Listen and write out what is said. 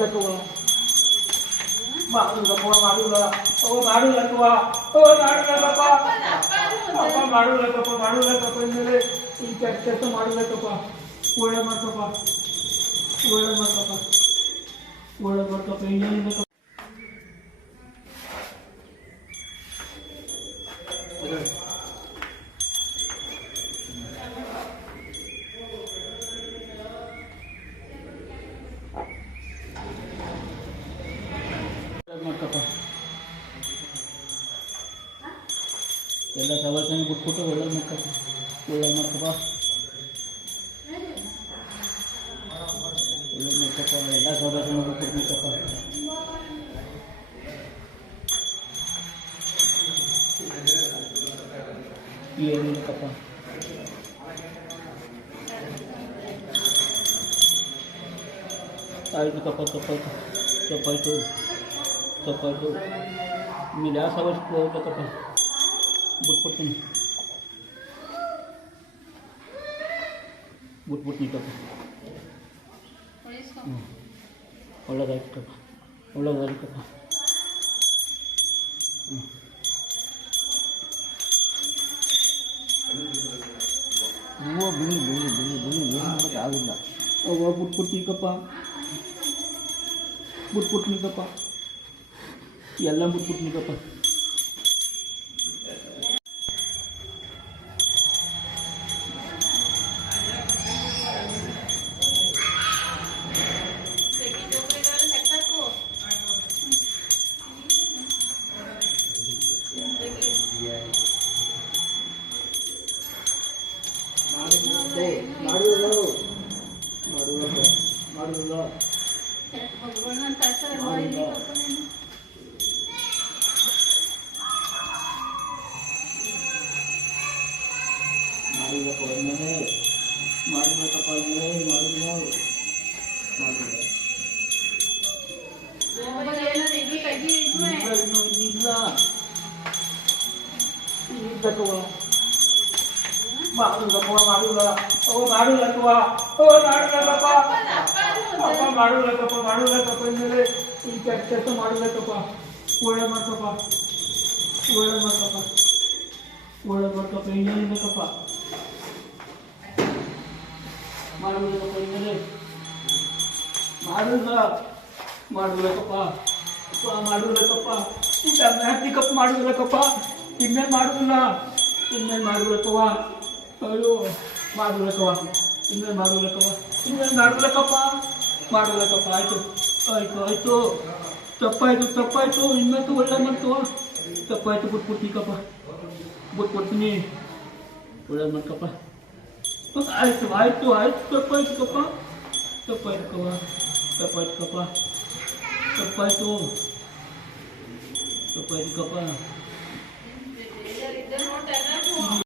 ತಕವ ಮಾಡುಲಕವ ಮಾಡುಲಕವ ಮಾಡುಲಕಪ್ಪ ಮೇಲೆ ಈ ಕೆಲಸ ಮಾಡುಲಕಪ್ಪ ಒಳ್ಳೆ ಮಾಡ್ಕಪ್ಪ ಇನ್ನೇನು ಮಾಡ್ಕಪ್ಪ ಎಲ್ಲ ಸವಾಸನೆ ಬಿಟ್ಬಿಟ್ಟು ಒಳ್ಳೇದು ಮಾಡ್ಕಪ್ಪ ಎಲ್ಲ ಸವಾಸನೆ ಬಿಟ್ಬಿಟ್ಟು ಏನಿಲ್ಲಕ್ಕಪ್ಪ ಆಯಿತು ಕಪ್ಪ ತಪ್ಪಾಯ್ತು ಮೇಲೆ ಯಾವ ಸವಾಸಕ್ಕೆ ಹೋಗ್ಬೇಕಪ್ಪ ಬಿಟ್ಬಿಡ್ತೀನಿ ಕಪ್ಪ ಒಳ್ಳೇದಾಯ್ತು ಕಪ್ಪ ಹೂವು ಬಿಳಿ ಏನು ಮಾಡೋಕ್ಕಾಗಿಲ್ಲ ಬಿಟ್ಬಿಡ್ತೀನಿ ಕಪ್ಪ ಎಲ್ಲ ಬಿಟ್ಬಿಡ್ತೀನಿ ಕಪ್ಪ ಮಾಡುಲಕಪ್ಪ ಮೇಲೆ ಈ ಕೆಲಸ ಮಾಡುಲಕಪ್ಪ ಒಳ್ಳೆ ಮಾಡ್ಕಪ್ಪ ಇನ್ನೇನು ಬೇಕಪ್ಪ ಮಾಡುಲಕಪ್ಪ ಮೇಲೆ ಮಾಡುಲಕಪ್ಪ ಮಾಡುಲಕಪ್ಪ ಇನ್ನೇನು ಮಾಡುದಿಲ್ಲ ಅಯ್ಯೋ ಮಾಡುಲಕಪ್ಪ ಆಯ್ತು ತಪ್ಪಾಯ್ತು ಇನ್ನಂತೂ ಒಳ್ಳೆ ಮಾಡ್ತು ತಪ್ಪಾಯ್ತು ಬಿಟ್ಬಿಡ್ತೀನಿ ಒಳ್ಳೆ ಮಾಡ್ಕಪ್ಪ ಆಯ್ತು ತಪ್ಪಾಯ್ತು ಕಪ್ಪ